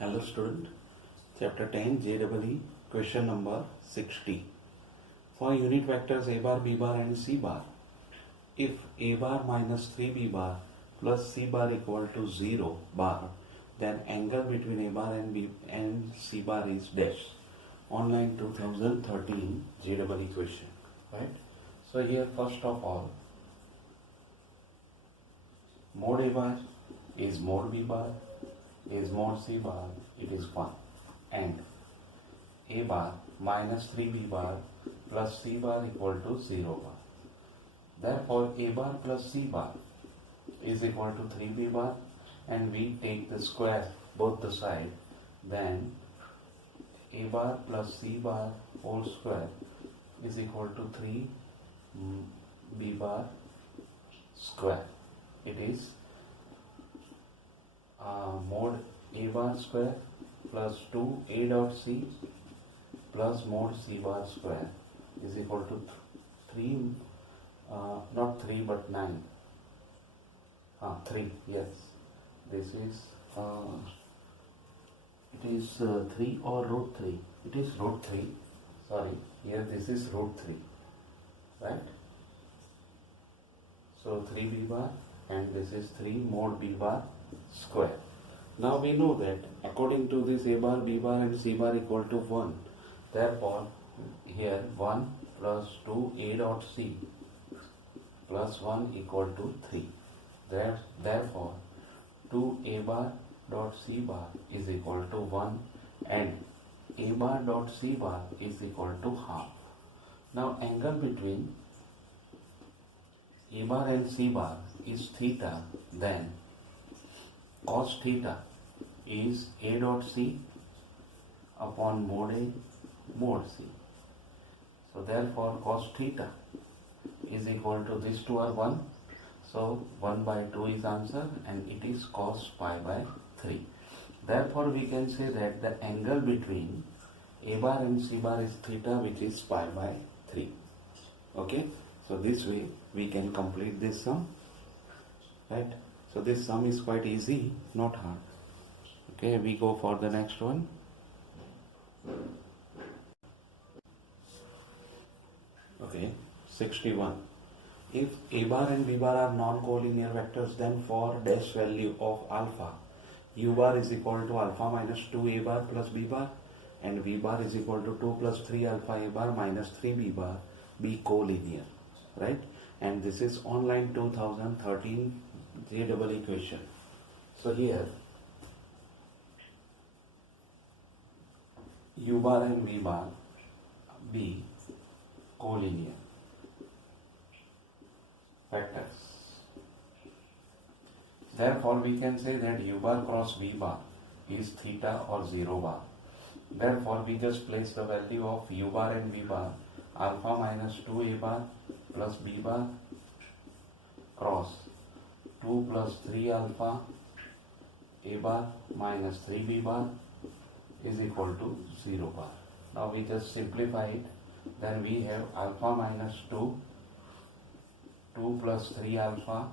Hello student, chapter 10 JEE, question number 60. For unit vectors a bar, b bar and c bar, if a bar minus 3b bar plus c bar equal to 0 bar, then angle between a bar and b and c bar is dash. Online 2013 JEE question, right? So here first of all, mod a bar is mod b bar is mod c bar, it is 1, and a bar minus 3b bar plus c bar equal to 0 bar. Therefore a bar plus c bar is equal to 3b bar, and we take the square both the side, then a bar plus c bar whole square is equal to 3b bar square. It is mod a bar square plus 2a dot c plus mod c bar square is equal to 3, not 3 but 9. 3, yes. This is, it is 3 or root 3. It is root 3. Sorry, here this is root 3. Right? So 3b bar and this is 3 mod b bar square. Now we know that according to this a bar, b bar and c bar equal to 1. Therefore here 1 plus 2a dot c plus 1 equal to 3. Therefore 2a bar dot c bar is equal to 1 and a bar dot c bar is equal to half. Now angle between a bar and c bar is theta, then cos theta is a dot c upon mod a mod c. So therefore cos theta is equal to, these two are 1. So 1 by 2 is answer, and it is cos pi by 3. Therefore we can say that the angle between a bar and c bar is theta, which is pi by 3. Okay. So this way we can complete this sum, right? So this sum is quite easy, not hard. Okay, we go for the next one. Okay, 61. If a bar and b bar are non-collinear vectors, then for dash value of alpha, u bar is equal to alpha minus 2a bar plus b bar, and v bar is equal to 2 plus 3 alpha a bar minus 3b bar be collinear, right? And this is online 2013 JEE question. So here u bar and v bar be collinear vectors. Therefore we can say that u bar cross v bar is theta or 0 bar. Therefore we just place the value of u bar and v bar alpha minus 2a bar plus b bar cross 2 plus 3 alpha a bar minus 3b bar is equal to 0 bar. Now we just simplify it. Then we have alpha minus 2 plus 3 alpha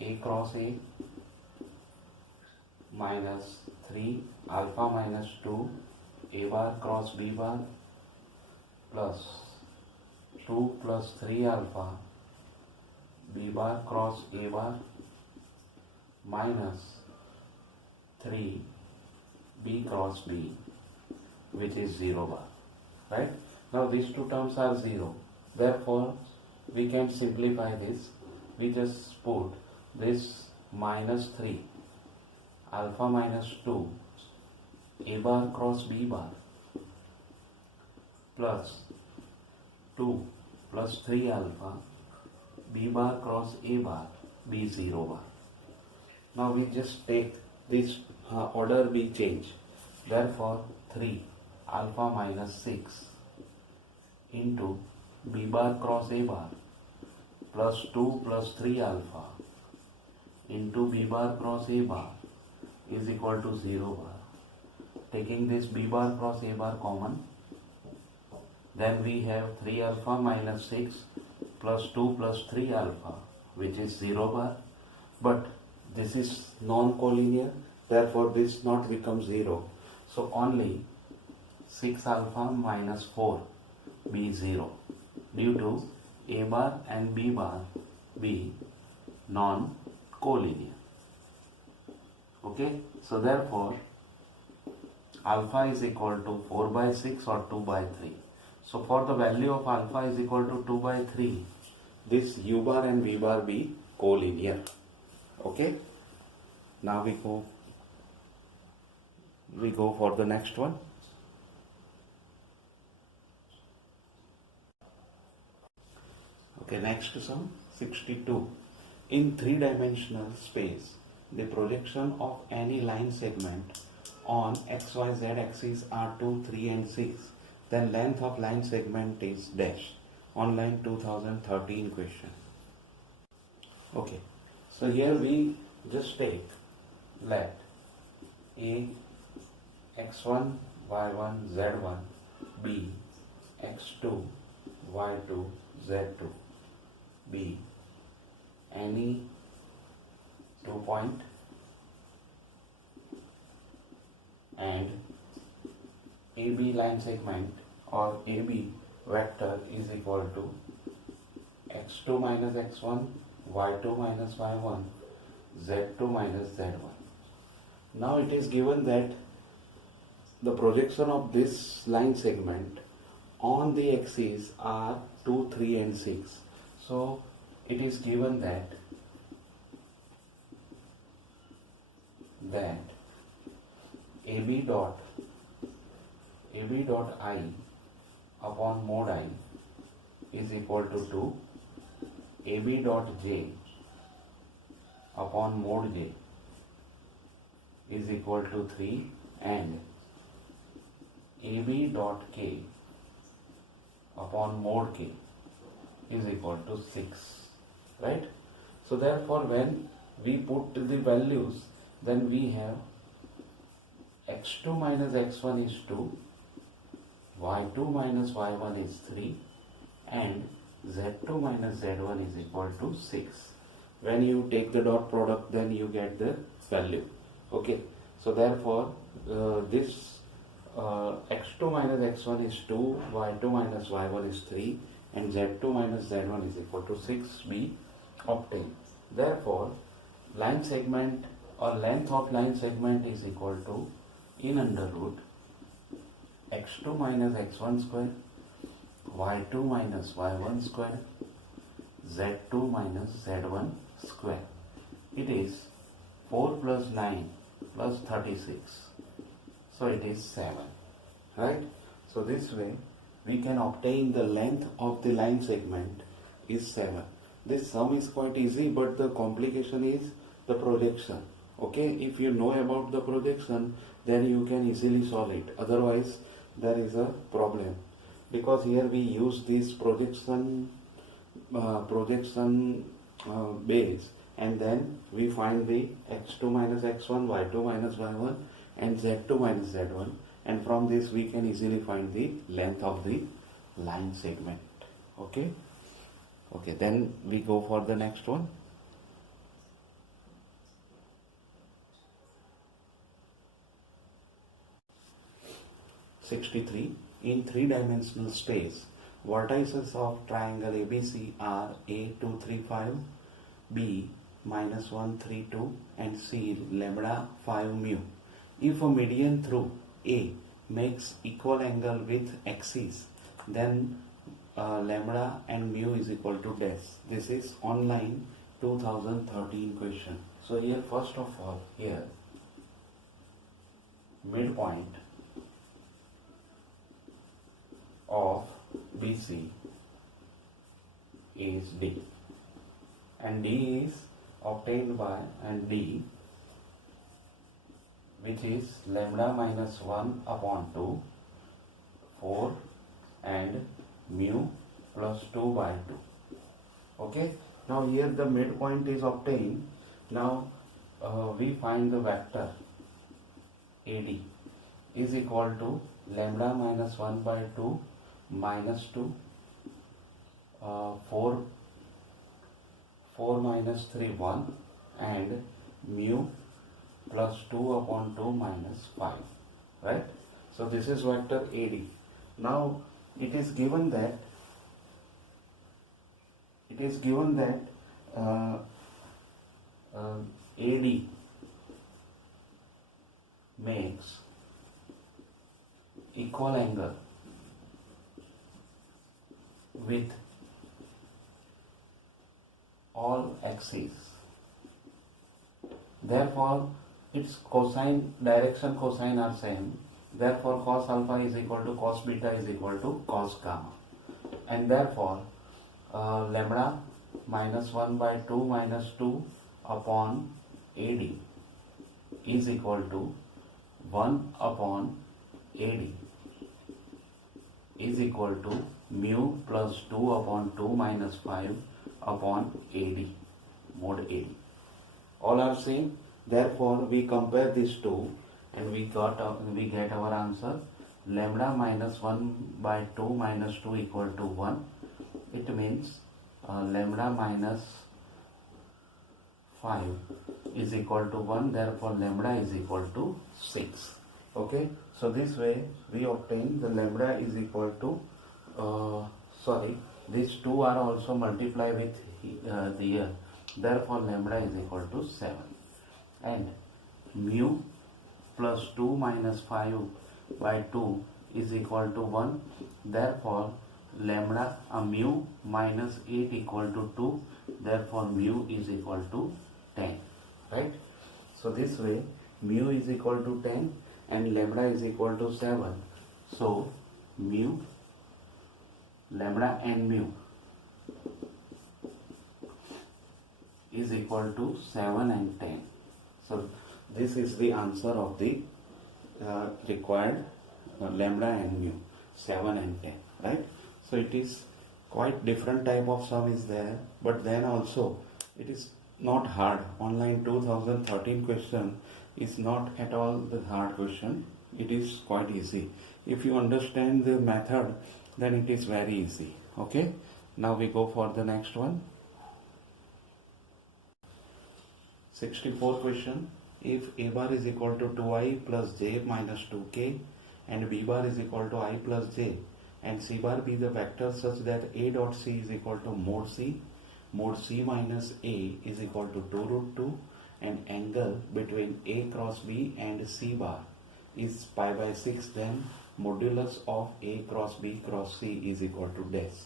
a cross a minus 3 alpha minus 2 a bar cross b bar plus 2 plus 3 alpha b bar cross a bar minus 3 b cross b, which is 0 bar, right? Now these two terms are 0. Therefore we can simplify this. We just put this minus 3 alpha minus 2 a bar cross b bar plus 2 plus 3 alpha b bar cross a bar be 0 bar. Now we just take this order we change. Therefore 3 alpha minus 6 into b bar cross a bar plus 2 plus 3 alpha into b bar cross a bar is equal to 0 bar. Taking this b bar cross a bar common, then we have 3 alpha minus 6 plus 2 plus 3 alpha, which is 0 bar. But this is non-collinear, Therefore this not becomes 0. So only 6 alpha minus 4 be 0 due to A bar and B bar be non-collinear. Okay, so therefore alpha is equal to 4 by 6 or 2 by 3. So for the value of alpha is equal to 2 by 3, this U bar and V bar be collinear. Okay, now we go for the next one. Okay, next sum 62. In three-dimensional space, the projection of any line segment on XYZ axis are 2, 3 and 6. Then length of line segment is dash. Online 2013 question. Okay, so here we just take let A x1 y1 z1 b x2 y2 z2 be any 2 point and AB line segment or AB vector is equal to x2 minus x1, y2 minus y1, z2 minus z1. Now it is given that the projection of this line segment on the axis are 2, 3 and 6. So it is given that AB dot I upon mod I is equal to 2, AB dot J upon mod J is equal to 3 and AB dot K upon mod K is equal to 6, right? So therefore when we put the values, then we have x2 minus x1 is 2, y2 minus y1 is 3 and z2 minus z1 is equal to 6. When you take the dot product, then you get the value. Okay, so therefore this x2 minus x1 is 2, y2 minus y1 is 3 and z2 minus z1 is equal to 6 be obtained. Therefore line segment or length of line segment is equal to in under root x2 minus x1 square, y2 minus y1 square, z2 minus z1 square. It is 4 plus 9 plus 36. So it is 7, right? So this way we can obtain the length of the line segment is 7. This sum is quite easy, but the complication is the projection. Okay, if you know about the projection, then you can easily solve it. Otherwise there is a problem, because here we use this projection base, and then we find the x2 minus x1, y2 minus y1 and z2 minus z1, and from this we can easily find the length of the line segment. Okay, then we go for the next one. (63) In three-dimensional space, vertices of triangle ABC are A 2, 3, 5, B minus 1, 3, 2 and C lambda 5 mu. If a median through A makes equal angle with axis, then lambda and mu is equal to dash. This is online 2013 question. So here first of all, here midpoint of BC is D, and D is obtained by, and D, which is lambda minus 1 upon 2, 4 and mu plus 2 by 2. Okay, now here the midpoint is obtained. Now we find the vector AD is equal to lambda minus 1 by 2 minus 2, 4 minus 3 1 and mu plus 2 upon 2 minus 5, right? So this is vector AD. Now it is given that AD makes equal angle with all axes. Therefore, its cosine, direction cosine are same. Therefore, cos alpha is equal to cos beta is equal to cos gamma. And therefore, lambda minus 1 by 2 minus 2 upon AD is equal to 1 upon AD is equal to mu plus 2 upon 2 minus 5 upon AD, mod AD. All are same. Therefore, we compare these two and we get our answer. Lambda minus 1 by 2 minus 2 equal to 1. It means lambda minus 5 is equal to 1. Therefore, lambda is equal to 6. Okay. So this way we obtain the lambda is equal to these two are also multiplied with the year. Therefore, lambda is equal to 7. And mu plus 2 minus 5 by 2 is equal to 1. Therefore, lambda mu minus 8 equal to 2. Therefore, mu is equal to 10. Right? So this way mu is equal to 10 and lambda is equal to 7. So mu, lambda and mu is equal to 7 and 10. So this is the answer of the required lambda and mu, 7 and 10, right? So it is quite different type of sum is there, but then also it is not hard. Online 2013 question is not at all the hard question. It is quite easy. If you understand the method, then it is very easy. Okay. Now we go for the next one. 64 question. If A bar is equal to 2i plus j minus 2k and B bar is equal to I plus j and C bar be the vector such that A dot C is equal to mod C minus A is equal to 2 root 2 and angle between A cross B and C bar is pi by 6, then modulus of A cross B cross C is equal to dash.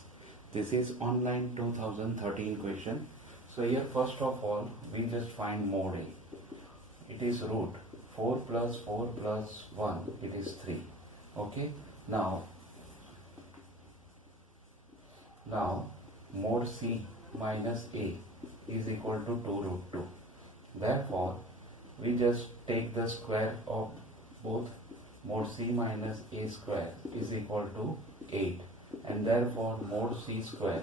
This is online 2013 question. So here first of all we just find mod A. It is root 4 plus 4 plus 1, it is 3. Okay. Now mod C minus A is equal to 2 root 2. Therefore, we just take the square of both. Mod C minus A square is equal to 8. And therefore, mod C square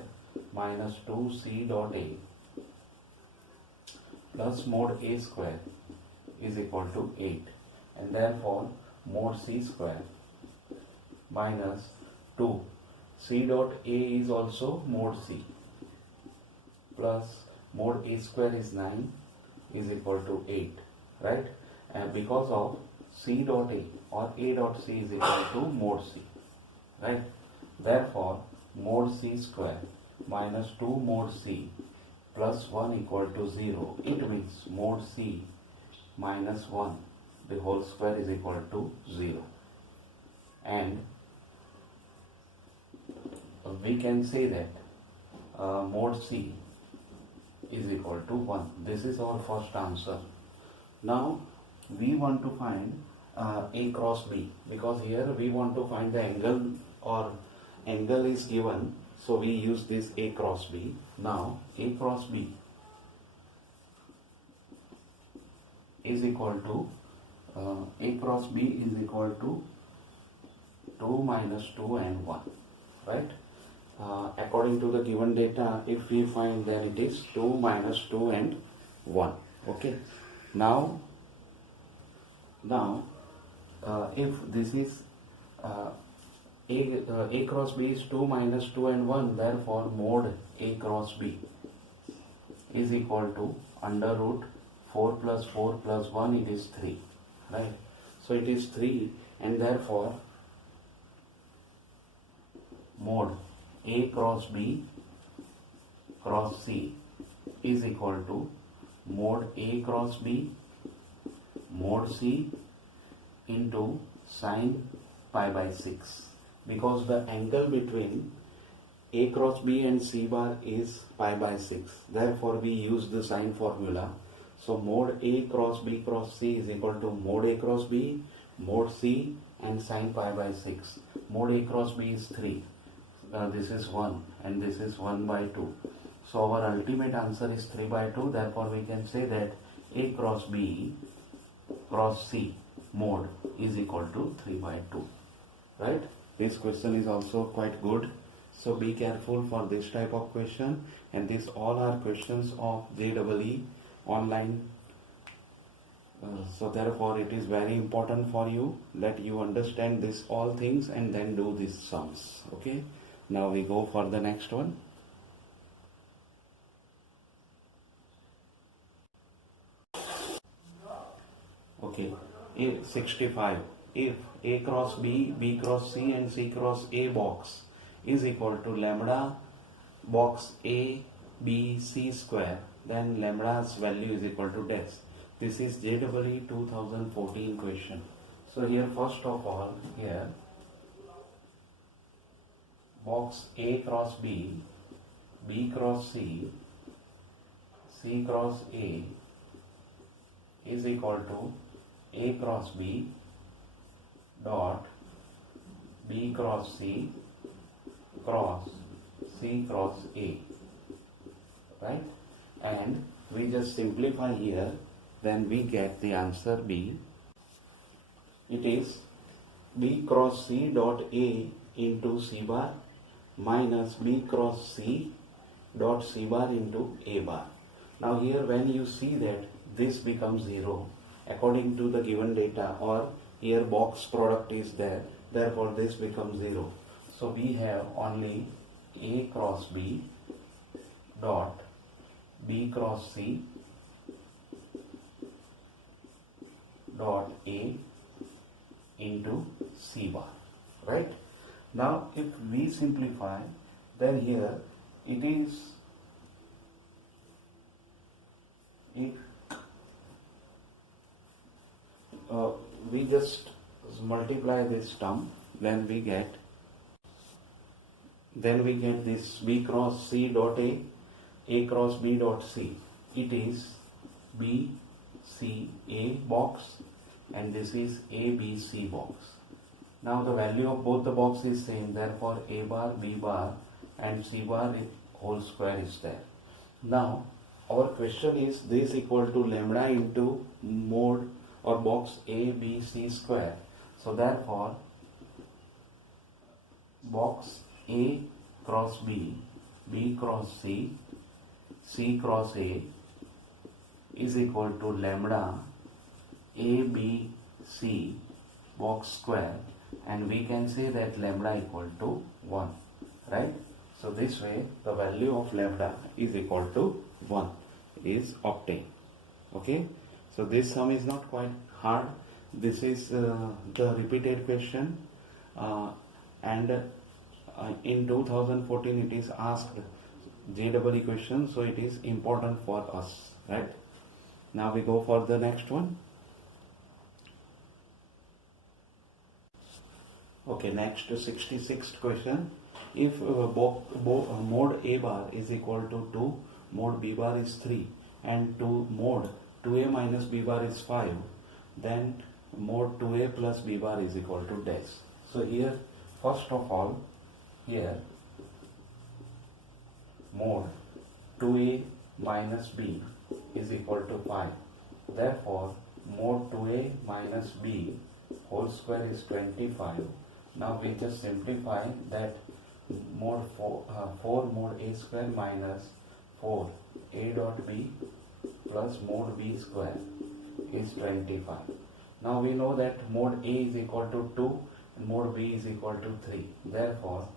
minus 2C dot A plus mod A square is equal to 8. And therefore, mod C square minus 2. C dot A is also mod C plus mod A square is 9 is equal to 8, right? And because of C dot A or A dot C is equal to mod C, right? Therefore, mod C square minus 2 mod C plus 1 equal to 0. It means mod C minus 1 the whole square is equal to 0. And we can say that mod C is equal to 1. This is our first answer. Now we want to find A cross B, because here we want to find the angle, or angle is given, so we use this A cross B. Now A cross B is equal to A cross B is equal to 2 minus 2 and 1, right? According to the given data, if we find, then it is 2 minus 2 and 1. Okay. Now if this is A cross B is 2 minus 2 and 1, therefore mod A cross B is equal to under root 4 plus 4 plus 1, it is 3, right? So it is 3, and therefore mod A cross B cross C is equal to mod A cross B mod C into sine pi by 6, because the angle between A cross B and C bar is pi by 6. Therefore, we use the sine formula. So, mod A cross B cross C is equal to mod A cross B, mod C, and sine pi by 6. Mod A cross B is 3. This is 1 and this is 1 by 2. So, our ultimate answer is 3 by 2. Therefore, we can say that A cross B cross C mod is equal to 3 by 2. Right? This question is also quite good. So be careful for this type of question, and these all are questions of JEE online. So therefore it is very important for you that you understand this all things and then do these sums. Okay. Now we go for the next one. Okay. If 65. If A cross B, B cross C and C cross A box is equal to lambda box A B C square, then lambda's value is equal to dash. This is JEE 2014 question. So here first of all, here box A cross B, B cross C, C cross A is equal to A cross B dot B cross C cross C cross A, right? And we just simplify here, then we get the answer B. It is B cross C dot A into C bar minus B cross C dot C bar into A bar. Now here when you see that this becomes 0 according to the given data, or here box product is there, therefore this becomes 0. So we have only A cross B dot B cross C dot A into C bar, right? Now if we simplify, then here it is, if we just multiply this term, then we get this B cross C dot A cross B dot C. It is B C A box and this is A B C box. Now the value of both the box is same, therefore A bar, B bar and C bar whole square is there. Now our question is this equal to lambda into mod or box A B C square. So therefore box A cross B, B cross C, C cross A is equal to lambda A B C box square, and we can say that lambda equal to 1, right? So this way the value of lambda is equal to 1 is obtained. Okay, so this sum is not quite hard. This is the repeated question, and in 2014 it is asked JEE question, so it is important for us, right? Now we go for the next one. Okay, next to 66th question. If mod A bar is equal to 2, mod B bar is 3 and mod 2A minus B bar is 5, then mod 2A plus B bar is equal to dash. So here first of all, here mod 2A minus B is equal to 5. Therefore mod 2A minus B whole square is 25. Now we just simplify that mod 4 mod A square minus 4 A dot B plus mod B square is 25. Now we know that mod A is equal to 2 and mod B is equal to 3. Therefore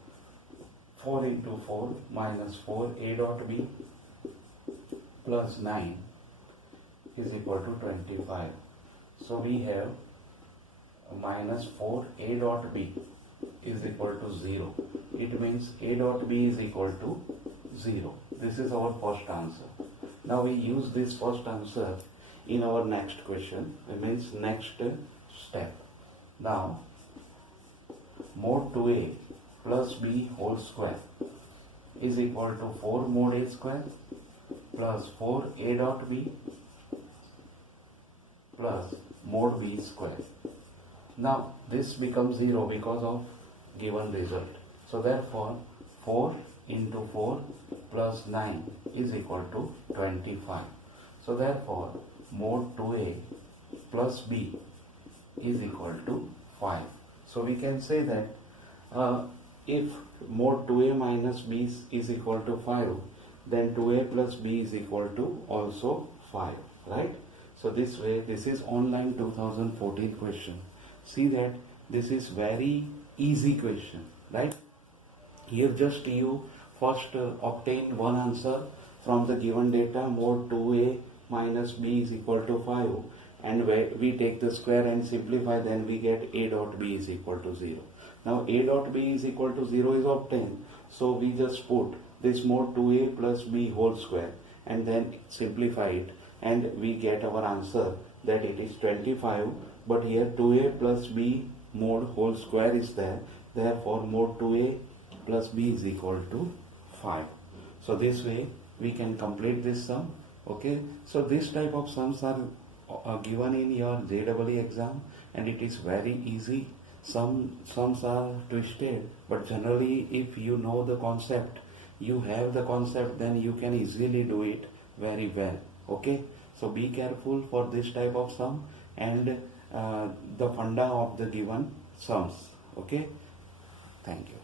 4 into 4 minus 4 A dot B plus 9 is equal to 25. So we have minus 4 a dot b is equal to 0. It means a dot b is equal to 0. This is our first answer. Now we use this first answer in our next question, it means next step. Now mod 2a plus b whole square is equal to 4 mod a square plus 4 a dot b plus mod b square. Now this becomes 0 because of given result. So therefore 4 into 4 plus 9 is equal to 25. So therefore mod 2a plus b is equal to 5. So we can say that if mod 2a minus b is equal to 5, then 2a plus b is equal to also 5, right? So this way, this is online 2014 question. See that this is very easy question, right? Here just you first obtain one answer from the given data, mod 2a minus b is equal to 5, and we take the square and simplify, then we get a dot b is equal to 0. Now a dot b is equal to 0 is obtained, so we just put this mod 2a plus b whole square and then simplify it, and we get our answer that it is 25, but here 2a plus b mod whole square is there, therefore mod 2a plus b is equal to 5. So this way we can complete this sum. Okay, so this type of sums are given in your JEE exam, and it is very easy. Some sums are twisted, but generally if you know the concept, you have the concept, then you can easily do it very well. Okay, so be careful for this type of sum and the funda of the given sums. Okay, thank you.